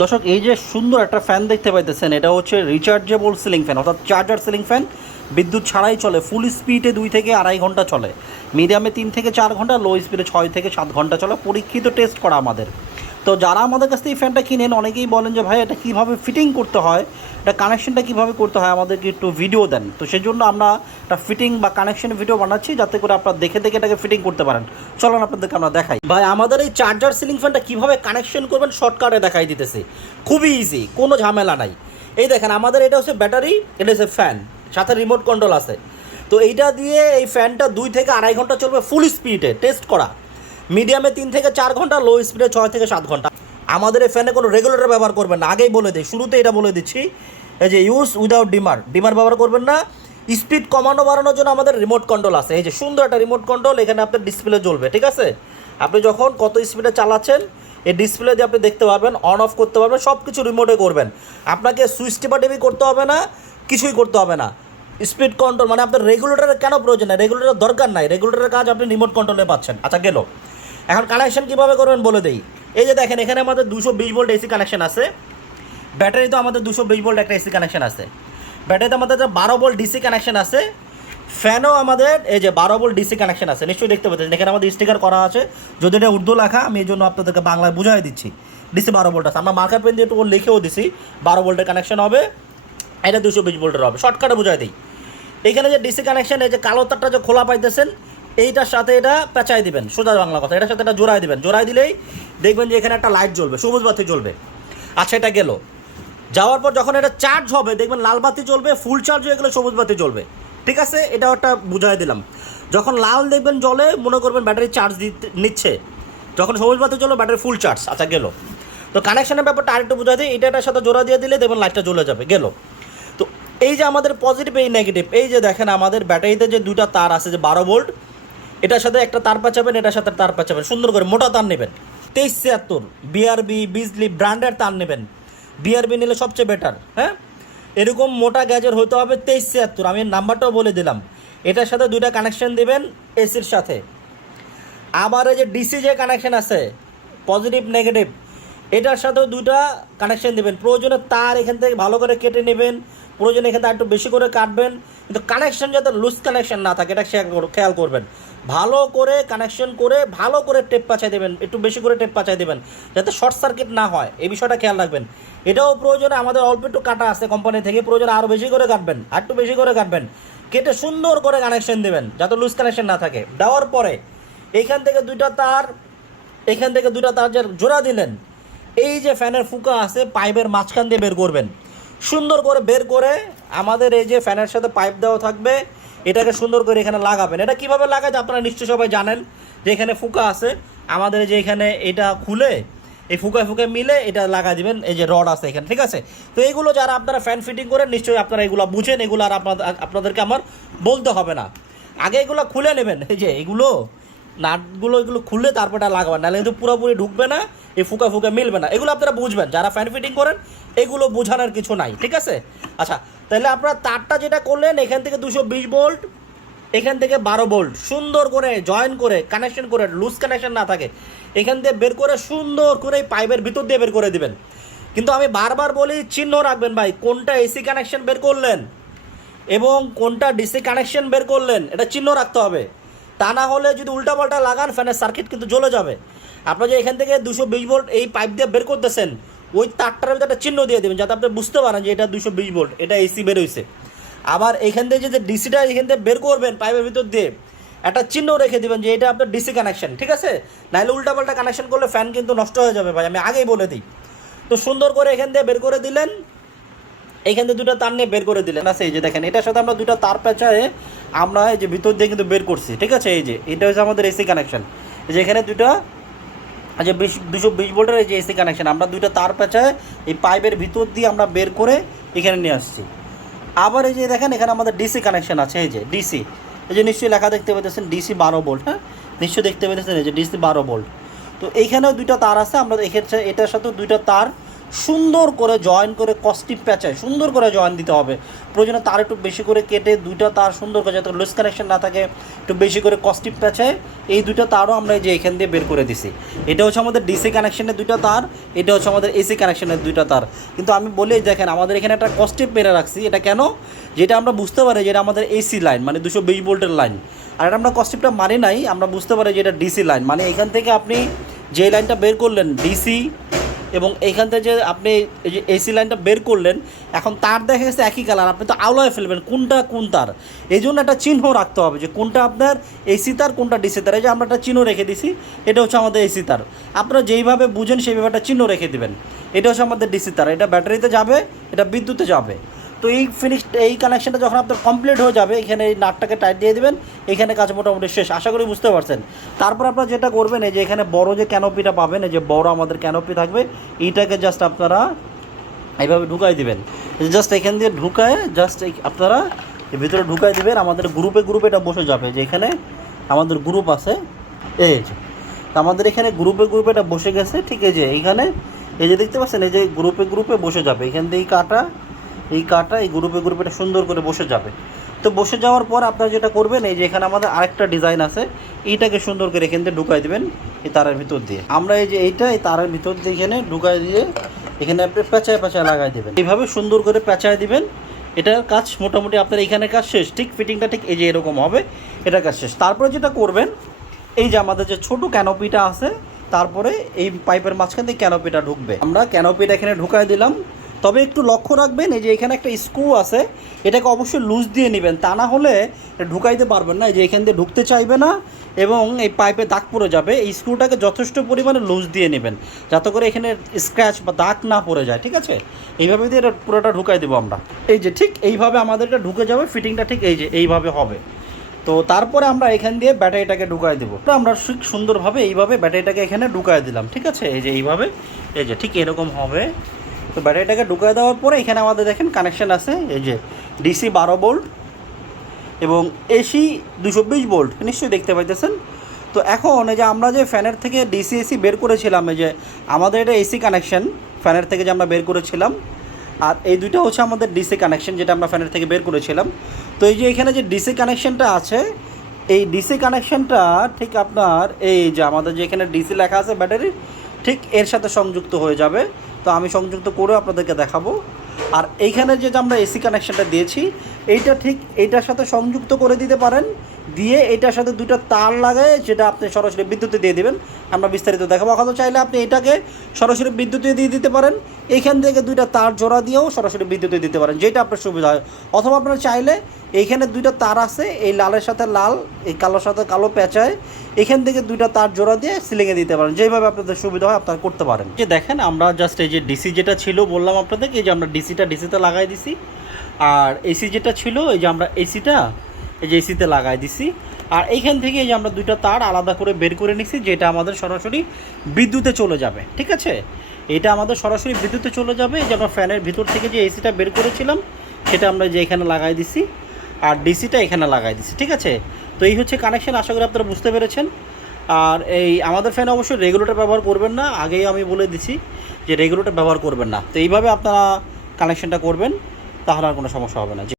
দর্শক এই যে সুন্দর একটা ফ্যান দেখতে পাইতেছেন, এটা হচ্ছে রিচার্জেবল সিলিং ফ্যান, অর্থাৎ চার্জার সিলিং ফ্যান। বিদ্যুৎ ছাড়াই চলে, ফুল স্পিডে 2 থেকে 2.5 ঘন্টা চলে, মিডিয়ামে 3 থেকে 4 ঘন্টা, লো স্পিডে 6 থেকে 7 ঘন্টা চলে। পরীক্ষিত টেস্ট করা আমাদের। তো যারা আমাদের কাছ থেকে এই ফ্যানটা কিনেন অনেকেই বলেন যে ভাই এটা কীভাবে ফিটিং করতে হয়, এটা কানেকশনটা কীভাবে করতে হয়, আমাদেরকে একটু ভিডিও দেন। তো সেজন্য আমরা একটা ফিটিং বা কানেকশন ভিডিও বানাচ্ছি, যাতে করে আপনারা দেখে দেখে এটাকে ফিটিং করতে পারেন। চলুন আপনাদেরকে আমরা দেখাই। ভাই আমাদের এই চার্জার সিলিং ফ্যানটা কীভাবে কানেকশন করবেন শর্টকাটে দেখাই দিতেছি, খুবই ইজি, কোনো ঝামেলা নাই। এই দেখেন আমাদের এটা হচ্ছে ব্যাটারি, এটা হচ্ছে ফ্যান, সাথে রিমোট কন্ট্রোল আছে। তো এইটা দিয়ে এই ফ্যানটা 2 থেকে 2.5 ঘন্টা চলবে ফুল স্পিডে, টেস্ট করা। মিডিয়ামে 3 থেকে 4 ঘন্টা, লো স্পিডে 6 থেকে 7 ঘন্টা। আমাদের এই ফ্যানে কোনো রেগুলেটর ব্যবহার করবেন না, আগেই বলে দিই, শুরুতে এটা বলে দিচ্ছি। এই যে ইউজ উইদাউট ডিমার ব্যবহার করবেন না। স্পিড কমানো বাড়ানোর জন্য আমাদের রিমোট কন্ট্রোল আছে, এই যে সুন্দর একটা রিমোট কন্ট্রোল, এখানে আপনার ডিসপ্লে জ্বলবে, ঠিক আছে? আপনি যখন কত স্পিডে চালাচ্ছেন এই ডিসপ্লে দিয়ে আপনি দেখতে পারবেন, অন অফ করতে পারবেন, সব কিছু রিমোটে করবেন। আপনাকে সুইচ টিপাটিপি করতে হবে না, কিছুই করতে হবে না। স্পিড কন্ট্রোল মানে আপনার রেগুলেটরের কেন প্রয়োজন নাই, রেগুলেটরের দরকার নাই, রেগুলেটরের কাজ আপনি রিমোট কন্ট্রোলে পাচ্ছেন। আচ্ছা গেল, এখন কানেকশন কীভাবে করবেন বলে দেই। এই যে দেখেন এখানে আমাদের 220 ভোল্ট এসি কানেকশন আছে, ব্যাটারিতে আমাদের 220 ভোল্ট একটা এসি কানেকশন আছে, ব্যাটারিতে আমাদের 12 ভোল্ট ডিসি কানেকশন আছে, ফ্যানও আমাদের এই যে 12 ভোল্ট ডিসি কানেকশন আছে, নিশ্চয়ই দেখতে পাচ্ছেন এখানে আমাদের স্টিকার করা আছে। যদি এটা উর্দু লেখা, আমি এই জন্য আপনাদেরকে বাংলায় বুঝাই দিচ্ছি। ডিসি 12 ভোল্ট আছে, আমরা মার্কার পেন দিয়ে একটু লিখেও দিছি 12 ভোল্টের কানেকশন হবে, এটা 220 ভোল্টের হবে, শর্টকাটে বুঝাই দিই। এইখানে যে ডিসি কানেকশন, এই যে কালো তারটা যে খোলা পাইতেছেন, এইটার সাথে এটা পেঁচাই দিবেন, সোজা বাংলা কথা, এটার সাথে এটা জোড়াই দিবেন। জোড়াই দিলেই দেখবেন যে এখানে একটা লাইট জ্বলবে, সবুজ বাতি জ্বলবে। আচ্ছা এটা গেল, যাওয়ার পর যখন এটা চার্জ হবে দেখবেন লাল বাতি জ্বলবে, ফুল চার্জ হয়ে গেলে সবুজ বাতি জ্বলবে, ঠিক আছে? এটাও একটা বুঝাই দিলাম। যখন লাল দেখবেন জ্বলে, মনে করবেন ব্যাটারি চার্জ নিচ্ছে, যখন সবুজ বাতি জ্বলবে ব্যাটারি ফুল চার্জ। আচ্ছা গেল, তো কানেকশনের ব্যাপারটা আরেকটু বুঝাই দিই। এটার সাথে জোড়া দিয়ে দিলে দেখবেন লাইটটা জ্বলে যাবে, গেল। তো এই যে আমাদের পজিটিভ, এই নেগেটিভ, এই যে দেখেন আমাদের ব্যাটারিতে যে দুইটা তার আছে, যে 12 ভোল্ট, এটার সাথে একটা তার পেঁচাবেন, এটার সাথে তার পেঁচাবেন, সুন্দর করে মোটা তার নেবেন। 2376 বিআরবি বিজলি ব্র্যান্ডের তার নেবেন, বিআরবি নিলে সবচেয়ে বেটার। হ্যাঁ, এরকম মোটা গ্যাজের হতে হবে 2376, আমি নাম্বারটাও বলে দিলাম। এটার সাথে দুইটা কানেকশন দিবেন এসির সাথে। আবার এই যে ডিসি যে কানেকশন আছে, পজিটিভ নেগেটিভ, এটার সাথেও দুইটা কানেকশন দেবেন। প্রয়োজনে তার এখান থেকে ভালো করে কেটে নেবেন, প্রয়োজনে এখান থেকে একটু বেশি করে কাটবেন, কিন্তু কানেকশন যাতে লুজ কানেকশন না থাকে এটা খেয়াল করবেন। ভালো করে কানেকশন করে ভালো করে টেপ পাচাই দেবেন, একটু বেশি করে টেপ পাচাই দেবেন, যাতে শর্ট সার্কিট না হয়, এই বিষয়টা খেয়াল রাখবেন। এটাও প্রয়োজনে আমাদের অল্প একটু কাটা আছে কোম্পানি থেকে, প্রয়োজনে আরও বেশি করে কাটবেন, আর একটু বেশি করে কাটবেন, কেটে সুন্দর করে কানেকশন দেবেন যাতে লুজ কানেকশন না থাকে। দেওয়ার পরে এইখান থেকে দুইটা তার, এখান থেকে দুইটা তার যে জোড়া দিলেন, এই যে ফ্যানের ফুকা আছে পাইপের মাঝখান দিয়ে বের করবেন, সুন্দর করে বের করে আমাদের এই যে ফ্যানের সাথে পাইপ দেওয়া থাকবে, এটাকে সুন্দর করে এখানে লাগাবেন। এটা কীভাবে লাগায় আপনারা নিশ্চয়ই সবাই জানেন, যে এখানে ফুকা আছে আমাদের, যে এখানে এটা খুলে এই ফুকায় ফুকায় মিলে এটা লাগা দিবেন, এই যে রড আছে এখানে, ঠিক আছে? তো এইগুলো যারা আপনারা ফ্যান ফিটিং করেন নিশ্চয়ই আপনারা এগুলো বুঝেন, এগুলো আর আপনাদেরকে আমার বলতে হবে না। আগে এগুলো খুলে নেবেন, এই যে এগুলো নাটগুলো, এগুলো খুললে তারপর এটা লাগাবেন, নাহলে কিন্তু পুরোপুরি ঢুকবে না, এই ফুকা ফুকা মিলবে না। এগুলো আপনারা বুঝবেন, যারা ফ্যান ফিটিং করেন এগুলো বোঝানোর কিছু নাই, ঠিক আছে? আচ্ছা, তাহলে আপনারা তারটা যেটা করলেন, এখান থেকে 220 ভোল্ট, এখান থেকে 12 ভোল্ট, সুন্দর করে জয়েন করে কানেকশন করে, লুজ কানেকশন না থাকে, এখান দিয়ে বের করে সুন্দর করে এই পাইপের ভিতর দিয়ে বের করে দিবেন। কিন্তু আমি বারবার বলি, চিহ্ন রাখবেন ভাই, কোনটা এসি কানেকশন বের করলেন এবং কোনটা ডিসি কানেকশন বের করলেন, এটা চিহ্ন রাখতে হবে। তা না হলে যদি উল্টাপাল্টা লাগান, ফ্যানের সার্কিট কিন্তু জ্বলে যাবে। আপনার যে এখান থেকে 220 ভোল্ট এই পাইপ দিয়ে বের করতেছেন, ওই তারটার ভিতরে একটা চিহ্ন দিয়ে দেবেন, যাতে আপনি বুঝতে পারেন যে এটা 220 ভোল্ট, এটা এসি বের হয়েছে। আবার এখান থেকে যে ডিসিটা এখান থেকে বের করবেন পাইপের ভিতর দিয়ে, একটা চিহ্ন রেখে দেবেন যে এটা আপনার ডিসি কানেকশন, ঠিক আছে? নাহলে উল্টাপাল্টা কানেকশন করলে ফ্যান কিন্তু নষ্ট হয়ে যাবে ভাই, আমি আগেই বলে দিই। তো সুন্দর করে এখান দিয়ে বের করে দিলেন, এইখান থেকে দুটো তার নিয়ে বের করে দিলেন। আচ্ছা, এই যে দেখেন এটার সাথে আমরা দুটো তার পেঁচায়ে আমরা এই যে ভিতর দিয়ে কিন্তু বের করছি, ঠিক আছে? এই যে এটা হচ্ছে আমাদের এসি কানেকশন, এই যে এখানে দুটো যে 220 ভোল্টের এই যে এসি কানেকশন, আমরা দুটো তার পেঁচায় এই পাইপের ভিতর দিয়ে আমরা বের করে এখানে নিয়ে আসছি। আবার এই যে দেখেন এখানে আমাদের ডিসি কানেকশন আছে, এই যে ডিসি, এই যে নিশ্চয়ই লেখা দেখতে পেতেছেন ডিসি 12 ভোল্ট, হ্যাঁ নিশ্চয়ই দেখতে পেতেছেন এই যে ডিসি 12 ভোল্ট। তো এইখানেও দুইটা তার আছে, আমরা এটার সাথেও দুইটা তার সুন্দর করে জয়েন করে কস্টিপ প্যাচায় সুন্দর করে জয়েন দিতে হবে। প্রয়োজনে তার একটু বেশি করে কেটে দুইটা তার সুন্দর করে, যাতে লুজ কানেকশন না থাকে, একটু বেশি করে কস্টিপ প্যাচায় এই দুইটা তারও আমরা এই যে এখান দিয়ে বের করে দিছি। এটা হচ্ছে আমাদের ডিসি কানেকশনের দুইটা তার, এটা হচ্ছে আমাদের এসি কানেকশনের দুইটা তার। কিন্তু আমি বলি দেখেন আমাদের এখানে একটা কস্টিপ মেরে রাখছি, এটা কেন, যেটা আমরা বুঝতে পারি যেটা আমাদের এসি লাইন মানে 220 ভোল্টের লাইন। আর এটা আমরা কস্টিপটা মারি নাই, আমরা বুঝতে পারি যে এটা ডিসি লাইন, মানে এখান থেকে আপনি যে লাইনটা বের করলেন ডিসি, এবং এইখান থেকে যে আপনি এই যে এসি লাইনটা বের করলেন, এখন তার দেখা গেছে একই কালার, আপনি তো আওলায় ফেলবেন কোনটা কোন তার। এই জন্য একটা চিহ্ন রাখতে হবে যে কোনটা আপনার এসি তার কোনটা ডিসি তার। এই যে আমরা একটা চিহ্ন রেখে দিছি, এটা হচ্ছে আমাদের এসি তার। আপনারা যেইভাবে বুঝেন সেইভাবে একটা চিহ্ন রেখে দেবেন। এটা হচ্ছে আমাদের ডিসি তার, এটা ব্যাটারিতে যাবে, এটা বিদ্যুতে যাবে। তো এই কানেকশানটা যখন আপনার কমপ্লিট হয়ে যাবে, এখানে এই নাটটাকে টাইট দিয়ে দেবেন, এখানে কাজ মোটামুটি শেষ, আশা করি বুঝতে পারছেন। তারপর আপনারা যেটা করবেন, এই যে এখানে বড় যে ক্যানোপিটা পাবেন, এই যে বড় আমাদের ক্যানোপি থাকবে, এইটাকে জাস্ট আপনারা এইভাবে ঢুকাই দিবেন। জাস্ট এখান দিয়ে ঢুকায় জাস্ট আপনারা এর ভিতরে ঢুকাই দিবেন। আমাদের গ্রুপে গ্রুপে এটা বসে যাবে, যে এখানে আমাদের গ্রুপ আছে, এই যে আমাদের এখানে গ্রুপে গ্রুপে এটা বসে গেছে। ঠিক আছে, এইখানে এই যে দেখতে পাচ্ছেন, এই যে গ্রুপে গ্রুপে বসে যাবে। এখান দিয়ে এই কাটা এই গ্রুপে গ্রুপে এটা সুন্দর করে বসে যাবে। তো বসে যাওয়ার পর আপনারা যেটা করবেন, এই যে এখানে আমাদের আরেকটা ডিজাইন আছে, এইটাকে সুন্দর করে এখান দিয়ে ঢুকাই দেবেন এই তারের ভিতর দিয়ে। আমরা এই যে এই তারের ভিতর দিয়ে এখানে ঢুকাই দিয়ে এখানে আপনি পেঁচায় পেঁচায় লাগাই দেবেন, এইভাবে সুন্দর করে পেঁচায় দিবেন। এটার কাজ মোটামুটি আপনার এইখানে কাজ শেষ। ঠিক ফিটিংটা ঠিক এই যে এরকম হবে, এটা কাজ শেষ। তারপরে যেটা করবেন, এই যে আমাদের যে ছোটো ক্যানোপিটা আছে, তারপরে এই পাইপের মাঝখান থেকে ক্যানোপিটা ঢুকবে। আমরা ক্যানোপিটা এখানে ঢুকাই দিলাম। তবে একটু লক্ষ্য রাখবেন, এই যে এখানে একটা স্ক্রু আছে, এটাকে অবশ্যই লুজ দিয়ে নেবেন, তা না হলে ঢুকাইতে পারবেন না। এই যে এখান দিয়ে ঢুকতে চাইবে না এবং এই পাইপে দাগ পড়ে যাবে। এই স্ক্রুটাকে যথেষ্ট পরিমাণে লুজ দিয়ে নেবেন, যাতে করে এখানে স্ক্র্যাচ বা দাগ না পড়ে যায়। ঠিক আছে, এইভাবে দিয়ে এটা পুরোটা ঢুকাই দেবো আমরা। এই যে ঠিক এইভাবে আমাদের এটা ঢুকে যাবে, ফিটিংটা ঠিক এই যে এইভাবে হবে। তো তারপরে আমরা এখান দিয়ে ব্যাটারিটাকে ঢুকাই দেবো। তো আমরা ঠিক সুন্দরভাবে এইভাবে ব্যাটারিটাকে এখানে ঢুকাই দিলাম। ঠিক আছে, এই যে এইভাবে, এই যে ঠিক এরকম হবে। তো ব্যাটারিটাকে ঢুকায় দেওয়ার পরে এখানে আমাদের দেখেন কানেকশান আছে, এই যে ডিসি 12 ভোল্ট এবং এসি 220 ভোল্ট, নিশ্চয়ই দেখতে পাইতেছেন। তো এখন এই যে আমরা যে ফ্যানের থেকে ডিসি এসি বের করেছিলাম, এই যে আমাদের এটা এসি কানেকশান ফ্যানের থেকে যে আমরা বের করেছিলাম, আর এই দুইটা হচ্ছে আমাদের ডিসি কানেকশান যেটা আমরা ফ্যানের থেকে বের করেছিলাম। তো এই যে এখানে যে ডিসি কানেকশানটা আছে, এই ডিসি কানেকশানটা ঠিক আপনার এই যে আমাদের যে এখানে ডিসি লেখা আছে ব্যাটারির, ঠিক এর সাথে সংযুক্ত হয়ে যাবে। তো আমি সংযুক্ত করে আপনাদেরকে দেখাবো। আর এইখানে যে আমরা এসি কানেকশানটা দিয়েছি, এইটা ঠিক এইটার সাথে সংযুক্ত করে দিতে পারেন, দিয়ে এইটার সাথে দুটো তার লাগায় যেটা আপনি সরাসরি বিদ্যুতে দিয়ে দেবেন। আমরা বিস্তারিত দেখাবো। অথবা চাইলে আপনি এটাকে সরাসরি বিদ্যুতে দিয়ে দিতে পারেন, এইখান থেকে দুইটা তার জোড়া দিয়েও সরাসরি বিদ্যুতে দিতে পারেন, যেটা আপনার সুবিধা হয়। অথবা আপনারা চাইলে এইখানে দুইটা তার আছে, এই লালের সাথে লাল, এই কালোর সাথে কালো পেঁচায় এখান থেকে দুইটা তার জোড়া দিয়ে সিলিংয়ে দিতে পারেন, যেভাবে আপনাদের সুবিধা হয় আপনারা করতে পারেন। যে দেখেন আমরা জাস্ট এই যে ডিসি যেটা ছিল বললাম আপনাদেরকে, এই যে আমরা ডিসিতে লাগাই দিছি, আর এসি যেটা ছিল এই যে আমরা এসিটা এই যে এসিতে লাগাই দিছি। আর এইখান থেকে এই যে আমরা দুইটা তার আলাদা করে বের করে নিছি, যেটা আমাদের সরাসরি বিদ্যুতে চলে যাবে। ঠিক আছে, এটা আমাদের সরাসরি বিদ্যুতে চলে যাবে। এই যে আমরা ফ্যানের ভিতর থেকে যে এসিটা বের করেছিলাম, সেটা আমরা যে এখানে লাগাই দিছি, আর ডিসিটা এখানে লাগাই দিছি। ঠিক আছে, তো এই হচ্ছে কানেকশন, আশা করি আপনারা বুঝতে পেরেছেন। আর এই আমাদের ফ্যানে অবশ্যই রেগুলেটর ব্যবহার করবেন না, আগেই আমি বলে দিছি যে রেগুলেটর ব্যবহার করবেন না। তো এইভাবে আপনারা কানেকশনটা করবেন, তাহলে আর কোনো সমস্যা হবে না।